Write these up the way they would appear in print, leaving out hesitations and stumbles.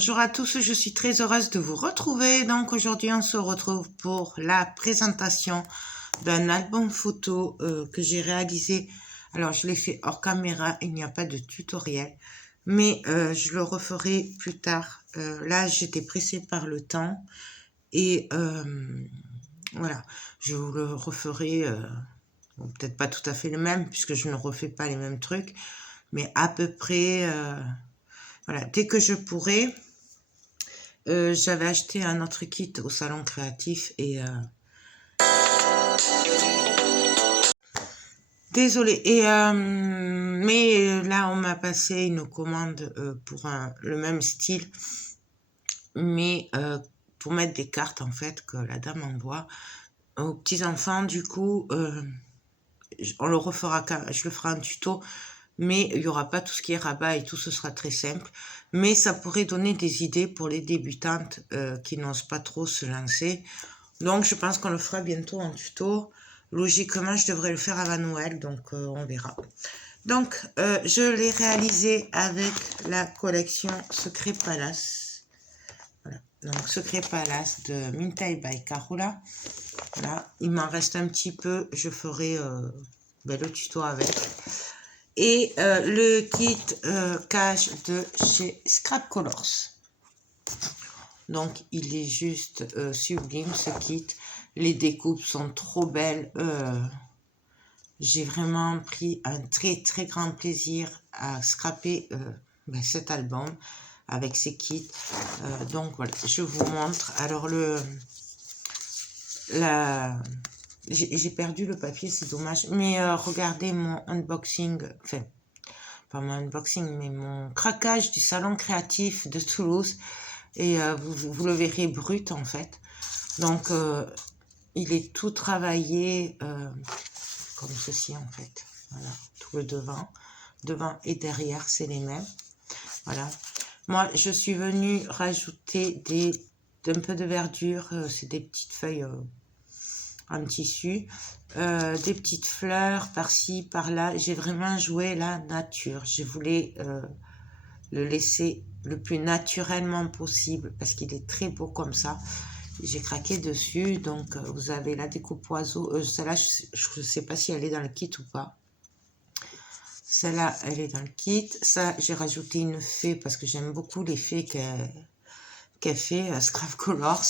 Bonjour à tous, je suis très heureuse de vous retrouver. Donc aujourd'hui on se retrouve pour la présentation d'un album photo que j'ai réalisé. Alors je l'ai fait hors caméra, il n'y a pas de tutoriel, mais je le referai plus tard. Là j'étais pressée par le temps et voilà, je vous le referai, bon, peut-être pas tout à fait le même puisque je ne refais pas les mêmes trucs, mais à peu près, voilà, dès que je pourrai. J'avais acheté un autre kit au salon créatif et désolée. Et mais là on m'a passé une commande pour le même style, mais pour mettre des cartes en fait que la dame envoie aux petits enfants. Du coup, on le refera, je le ferai un tuto. Mais il n'y aura pas tout ce qui est rabat et tout, ce sera très simple. Mais ça pourrait donner des idées pour les débutantes qui n'osent pas trop se lancer. Donc, je pense qu'on le fera bientôt en tuto. Logiquement, je devrais le faire avant Noël, donc on verra. Donc, je l'ai réalisé avec la collection Secret Palace. Voilà. Donc, Secret Palace de Mintai by Carola. Voilà. Il m'en reste un petit peu. Je ferai le tuto avec. Et le kit cache de chez Scrap Colors. Donc, il est juste sublime ce kit. Les découpes sont trop belles. J'ai vraiment pris un très très grand plaisir à scraper cet album avec ces kits. Donc voilà, je vous montre. Alors j'ai perdu le papier, c'est dommage. Mais regardez mon unboxing, enfin pas mon unboxing, mais mon craquage du salon créatif de Toulouse. Et vous le verrez brut en fait. Donc il est tout travaillé comme ceci en fait. Voilà, tout le devant et derrière c'est les mêmes. Voilà. Moi je suis venue rajouter un peu de verdure. C'est des petites feuilles en tissu, des petites fleurs par-ci par-là. J'ai vraiment joué la nature. Je voulais le laisser le plus naturellement possible parce qu'il est très beau comme ça. J'ai craqué dessus, donc vous avez la découpe oiseau. Celle-là, je ne sais pas si elle est dans le kit ou pas. Celle-là, elle est dans le kit. Ça, j'ai rajouté une fée parce que j'aime beaucoup les fées qu'elle fait à Scrap Colors.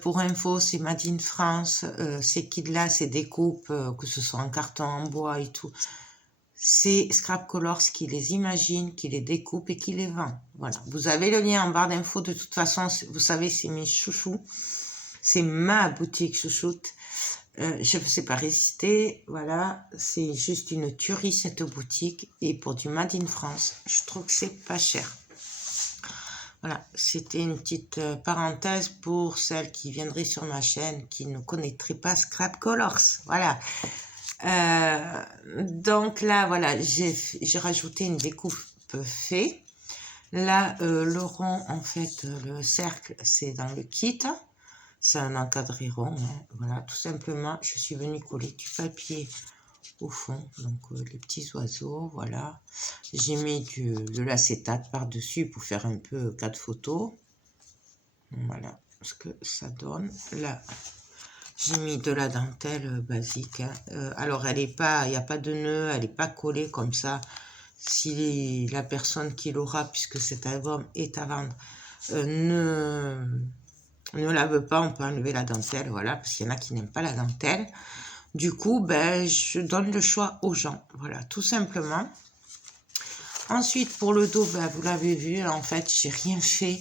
Pour info, c'est Made in France. Ces kits-là, ces découpes, que ce soit en carton, en bois et tout, c'est Scrap Colors qui les imagine, qui les découpe et qui les vend. Voilà. Vous avez le lien en barre d'infos. De toute façon, vous savez, c'est mes chouchous. C'est ma boutique chouchoute. Je ne sais pas résister. Voilà. C'est juste une tuerie, cette boutique. Et pour du Made in France, je trouve que c'est pas cher. Voilà. C'était une petite parenthèse pour celles qui viendraient sur ma chaîne, qui ne connaîtraient pas Scrap Colors. Voilà. Donc là, voilà, j'ai rajouté une découpe fée. Là, le rond, en fait, le cercle, c'est dans le kit. C'est un encadré rond, hein. Voilà, tout simplement, je suis venue coller du papier au fond. Donc, les petits oiseaux, voilà. J'ai mis de l'acétate par-dessus pour faire un peu cadre photo. Voilà ce que ça donne. Là, j'ai mis de la dentelle basique. Hein. Alors, elle est pas, il n'y a pas de nœud, elle n'est pas collée comme ça. Si la personne qui l'aura, puisque cet album est à vendre, ne la veut pas, on peut enlever la dentelle, voilà, parce qu'il y en a qui n'aiment pas la dentelle. Du coup, ben, je donne le choix aux gens, voilà, tout simplement. Ensuite, pour le dos, ben, vous l'avez vu, en fait, j'ai rien fait.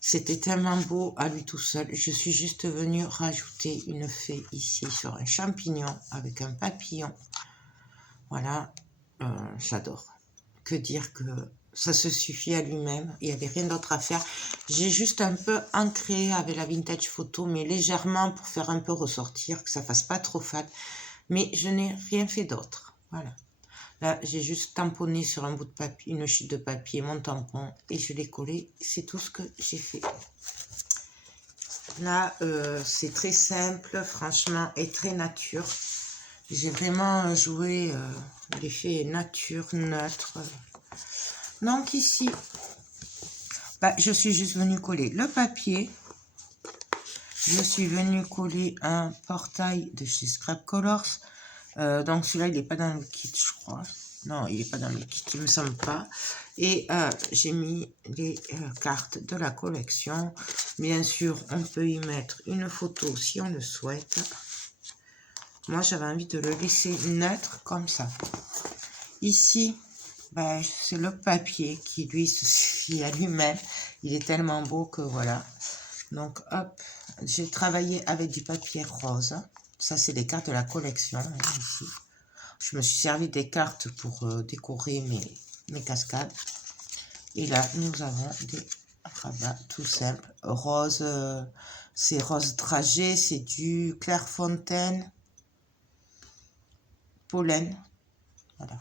C'était tellement beau à lui tout seul. Je suis juste venue rajouter une fée ici sur un champignon avec un papillon. Voilà, j'adore. Que dire que ça se suffit à lui-même. Il n'y avait rien d'autre à faire. J'ai juste un peu ancré avec la vintage photo, mais légèrement pour faire un peu ressortir, que ça fasse pas trop fade. Mais je n'ai rien fait d'autre. Voilà. Là, j'ai juste tamponné sur un bout de papier, une chute de papier, mon tampon, et je l'ai collé. C'est tout ce que j'ai fait. Là, c'est très simple, franchement, et très nature. J'ai vraiment joué l'effet nature, neutre. Donc ici, Bah, je suis juste venue coller le papier. Je suis venue coller un portail de chez Scrap Colors. Donc celui-là, il n'est pas dans le kit, je crois. Non, il n'est pas dans le kit, il me semble pas. Et j'ai mis les cartes de la collection. Bien sûr, on peut y mettre une photo si on le souhaite. Moi, j'avais envie de le laisser neutre comme ça. Ici, ben, c'est le papier qui, lui, se suffit à lui-même. Il est tellement beau que voilà. Donc, hop, j'ai travaillé avec du papier rose. Ça, c'est les cartes de la collection, ici. Je me suis servi des cartes pour décorer mes cascades. Et là, nous avons des rabats tout simples. Rose, c'est rose dragé, c'est du Clairefontaine. Pollen. Voilà,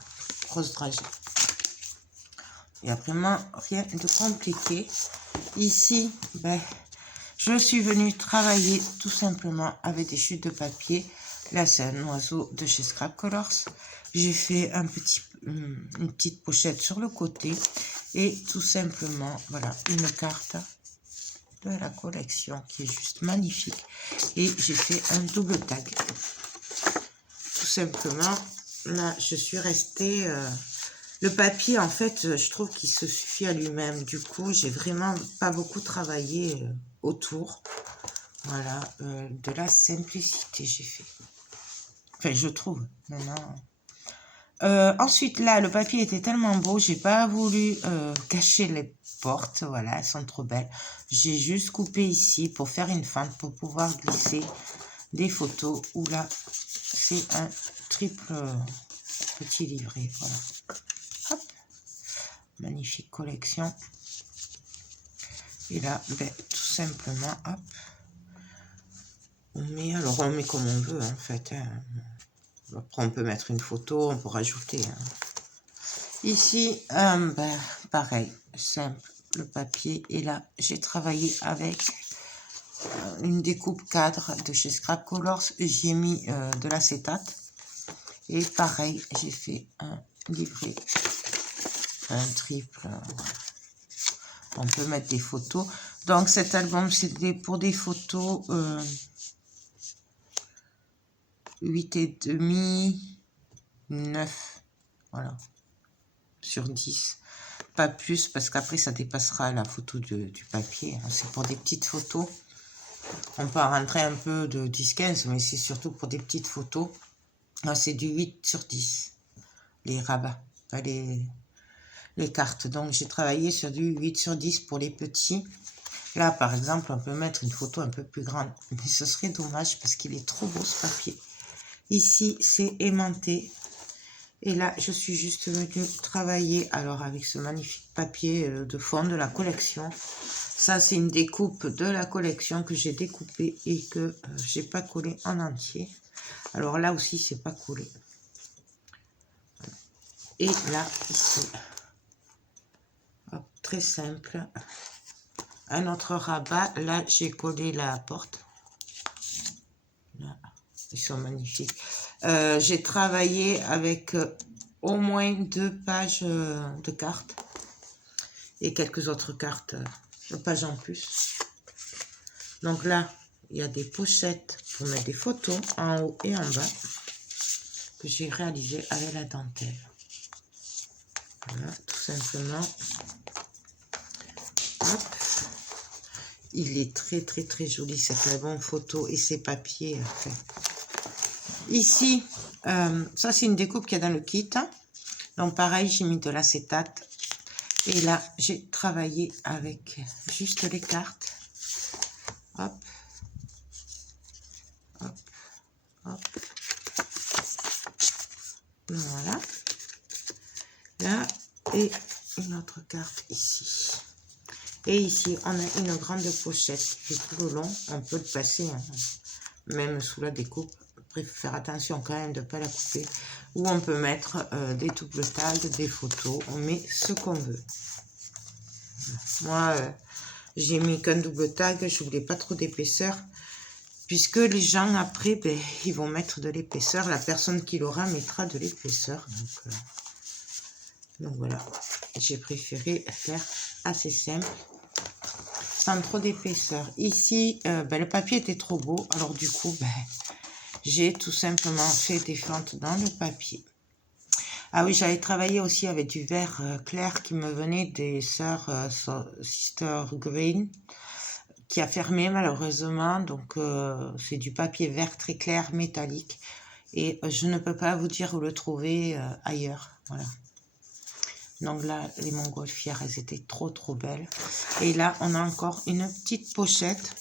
rose dragé. Il n'y a vraiment rien de compliqué. Ici, ben, je suis venue travailler tout simplement avec des chutes de papier. Là, c'est un oiseau de chez Scrap Colors. J'ai fait une petite pochette sur le côté. Et tout simplement, voilà, une carte de la collection qui est juste magnifique. Et j'ai fait un double tag. Tout simplement, là, je suis restée... le papier, en fait, je trouve qu'il se suffit à lui-même. Du coup, j'ai vraiment pas beaucoup travaillé autour. Voilà, de la simplicité, j'ai fait. Enfin, je trouve. Maintenant. Ensuite, là, le papier était tellement beau, j'ai pas voulu cacher les portes. Voilà, elles sont trop belles. J'ai juste coupé ici pour faire une fente pour pouvoir glisser des photos. Où là, c'est un triple petit livret. Voilà. Hop. Magnifique collection. Et là, ben, tout simplement, hop. On met comme on veut, en fait. Hein. Après, on peut mettre une photo, on peut rajouter. Hein. Ici, ben, pareil, simple, le papier. Et là, j'ai travaillé avec une découpe cadre de chez Scrap Colors. J'y ai mis de l'acétate. Et pareil, j'ai fait un livret, un triple. On peut mettre des photos. Donc, cet album, c'est pour des photos 8,5, 9. Voilà. Sur 10. Pas plus, parce qu'après, ça dépassera la photo du papier. C'est pour des petites photos. On peut en rentrer un peu de 10-15, mais c'est surtout pour des petites photos. C'est du 8 sur 10. Les rabats, pas les cartes. Donc, j'ai travaillé sur du 8 sur 10 pour les petits. Là, par exemple, on peut mettre une photo un peu plus grande. Mais ce serait dommage parce qu'il est trop beau, ce papier. Ici, c'est aimanté. Et là, je suis juste venue travailler alors avec ce magnifique papier de fond de la collection. Ça, c'est une découpe de la collection que j'ai découpée et que j'ai pas collé en entier. Alors là aussi, c'est pas collé. Et là, ici, hop, très simple. Un autre rabat. Là, j'ai collé la porte. Là, ils sont magnifiques. J'ai travaillé avec au moins 2 pages de cartes et quelques autres cartes, pages en plus. Donc là, il y a des pochettes pour mettre des photos en haut et en bas que j'ai réalisé avec la dentelle. Voilà, tout simplement. Hop. Il est très très très joli cet album photo et ces papiers. Enfin. Ici, ça c'est une découpe qu'il y a dans le kit. Donc pareil, j'ai mis de l'acétate. Et là, j'ai travaillé avec juste les cartes. Hop. Hop. Hop. Voilà. Là, et une autre carte ici. Et ici, on a une grande pochette qui est tout le long. On peut le passer, hein, même sous la découpe. Après, il faut faire attention quand même de ne pas la couper. Ou on peut mettre des doubles tags, des photos. On met ce qu'on veut. Moi, j'ai mis qu'un double tag. Je voulais pas trop d'épaisseur. Puisque les gens, après, ben, ils vont mettre de l'épaisseur. La personne qui l'aura mettra de l'épaisseur. Donc voilà. J'ai préféré faire assez simple. sans trop d'épaisseur. Ici, le papier était trop beau, alors du coup, j'ai tout simplement fait des fentes dans le papier. Ah oui, j'avais travaillé aussi avec du vert clair qui me venait des sœurs Sister Green, qui a fermé malheureusement. Donc, c'est du papier vert très clair, métallique. Et je ne peux pas vous dire où le trouver ailleurs. Voilà. Donc là, les montgolfières, elles étaient trop belles. Et là, on a encore une petite pochette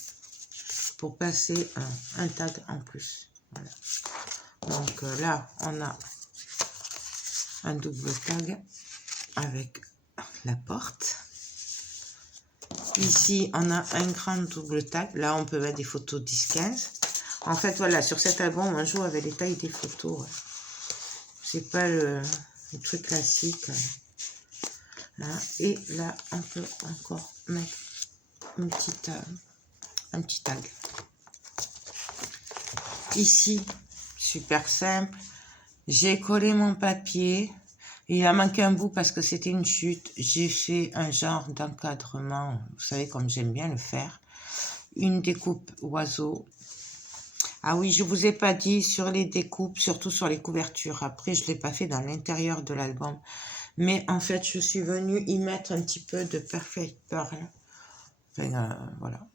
pour passer un tag en plus. Voilà. Donc là, on a un double tag avec la porte. Ici, on a un grand double tag. Là, on peut mettre des photos 10-15. En fait, voilà, sur cet album, on joue avec les tailles des photos. Ouais. C'est pas le truc classique. Là. Et là, on peut encore mettre un petit tag. Ici, super simple. J'ai collé mon papier. Il a manqué un bout parce que c'était une chute. J'ai fait un genre d'encadrement. Vous savez comme j'aime bien le faire. Une découpe oiseau. Ah oui, je vous ai pas dit sur les découpes, surtout sur les couvertures. Après, je l'ai pas fait dans l'intérieur de l'album. Mais en fait, je suis venue y mettre un petit peu de Perfect Pearl. Enfin, voilà.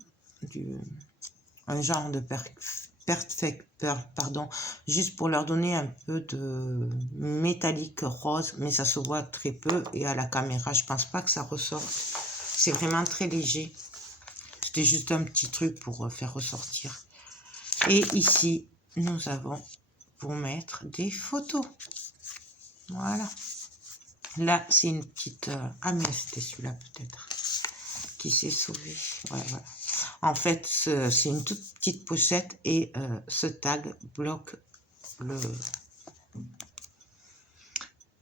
Un genre de Perfect Pearl, pardon. Juste pour leur donner un peu de métallique rose. Mais ça se voit très peu. Et à la caméra, je pense pas que ça ressorte. C'est vraiment très léger. C'était juste un petit truc pour faire ressortir. Et ici, nous avons pour mettre des photos. Voilà. Là, c'est une petite... Ah, mais c'était celui-là peut-être qui s'est sauvé. Ouais, voilà. En fait, c'est une toute petite pochette et ce tag bloque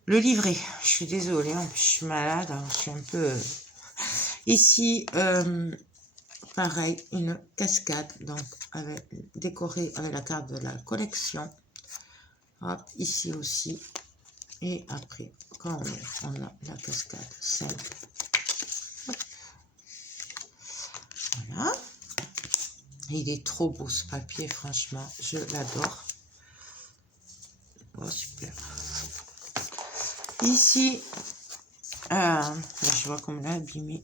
le livret. Je suis désolée, en plus je suis malade, alors je suis un peu... Ici, pareil, une cascade, donc décorée avec la carte de la collection. Hop, ici aussi. Et après, quand on a la cascade simple. Hop. Voilà. Il est trop beau ce papier, franchement, je l'adore. Oh, super. Ici, je vois comme l'a abîmé.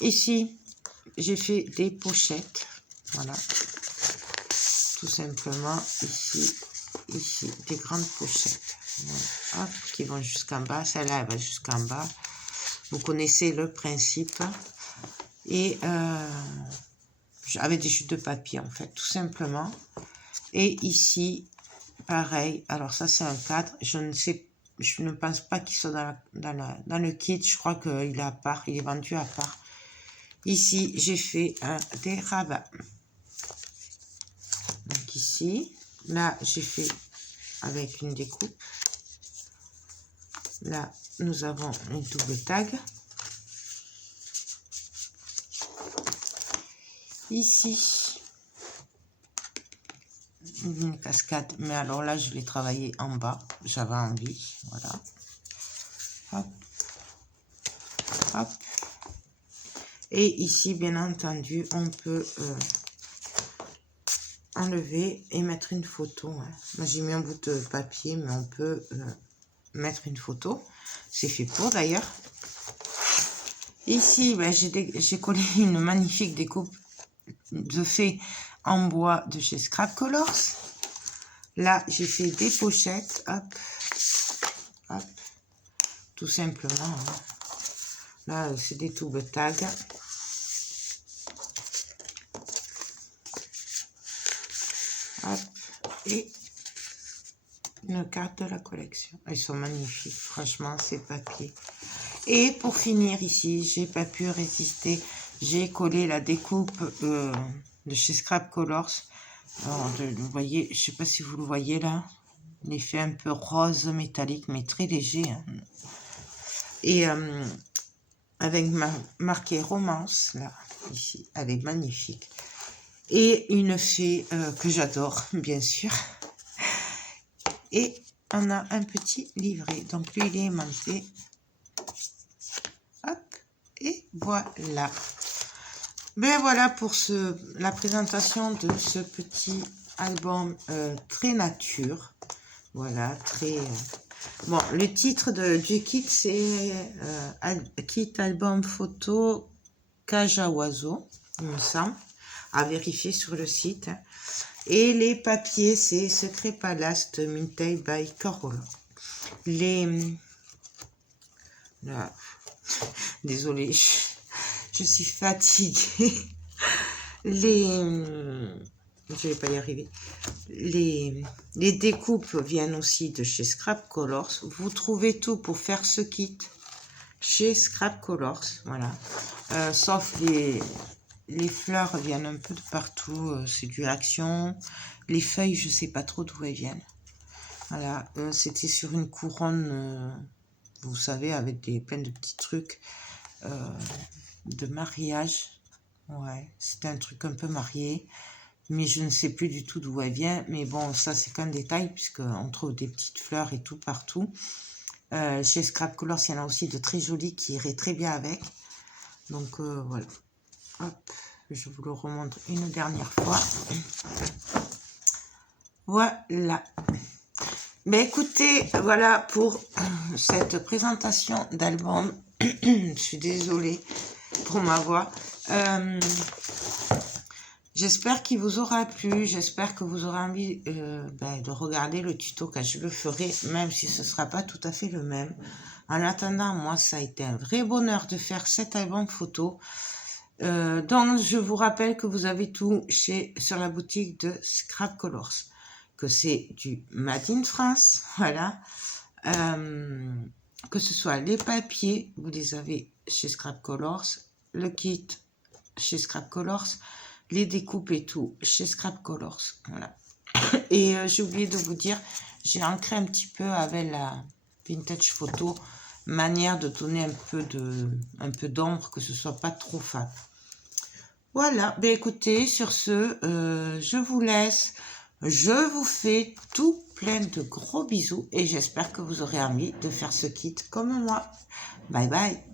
Ici, j'ai fait des pochettes. Voilà. Tout simplement, ici, des grandes pochettes. Voilà. Hop, qui vont jusqu'en bas. Celle-là, elle va jusqu'en bas. Vous connaissez le principe. Et avec des chutes de papier, en fait, tout simplement. Et ici, pareil. Alors, ça, c'est un cadre. Je ne pense pas qu'il soit dans le kit. Je crois qu'il est à part. Il est vendu à part. Ici, j'ai fait des rabats. Donc, ici. Là, j'ai fait avec une découpe. Là, nous avons un double tag. Ici, une cascade. Mais alors là, je l'ai travaillé en bas. J'avais envie. Voilà. Hop. Hop. Et ici, bien entendu, on peut enlever et mettre une photo. Hein. Moi, j'ai mis un bout de papier, mais on peut mettre une photo. C'est fait pour, d'ailleurs. Ici, j'ai collé une magnifique découpe de fées en bois de chez Scrap Colors. Là, j'ai fait des pochettes. Hop. Hop. Tout simplement. Hein. Là, c'est des double tags. Hop. Et une carte de la collection. Ils sont magnifiques, franchement, ces papiers. Et pour finir ici, j'ai pas pu résister. J'ai collé la découpe de chez Scrap Colors. Alors, vous voyez, je sais pas si vous le voyez là. L'effet un peu rose métallique, mais très léger. Hein. Et avec marqué romance, là, ici, elle est magnifique. Et une fée que j'adore, bien sûr. Et on a un petit livret. Donc lui, il est aimanté. Hop. Et voilà. Ben voilà pour la présentation de ce petit album très nature. Voilà, très... Bon, le titre du kit, c'est Kit Album Photo Cage à oiseaux, il me semble, à vérifier sur le site. Et les papiers, c'est Secret Palace de Minted by Carol. Là, désolée, je suis fatiguée. Je vais pas y arriver. Les découpes viennent aussi de chez Scrap Colors. Vous trouvez tout pour faire ce kit chez Scrap Colors. Voilà. Sauf les fleurs viennent un peu de partout. C'est du Action. Les feuilles, je sais pas trop d'où elles viennent. Voilà. C'était sur une couronne, vous savez, avec plein de petits trucs de mariage. Ouais, c'était un truc un peu marié. Mais je ne sais plus du tout d'où elle vient. Mais bon, ça, c'est qu'un détail, puisqu'on trouve des petites fleurs et tout partout. Chez Scrap Colors, il y en a aussi de très jolis qui iraient très bien avec. Donc, voilà. Hop, je vous le remontre une dernière fois. Voilà. Mais écoutez, voilà pour cette présentation d'album. Je suis désolée pour ma voix. J'espère qu'il vous aura plu, j'espère que vous aurez envie de regarder le tuto quand je le ferai, même si ce ne sera pas tout à fait le même. En attendant, moi, ça a été un vrai bonheur de faire cet album photo. Donc, je vous rappelle que vous avez tout sur la boutique de Scrap Colors, que c'est du Made in France, voilà. Que ce soit les papiers, vous les avez chez Scrap Colors, le kit chez Scrap Colors, les découpes et tout chez Scrap Colors, voilà. Et j'ai oublié de vous dire, j'ai ancré un petit peu avec la Vintage Photo, manière de donner un peu d'ombre, que ce soit pas trop fade. Voilà, ben écoutez, sur ce, je vous laisse, je vous fais tout plein de gros bisous et j'espère que vous aurez envie de faire ce kit comme moi. Bye bye.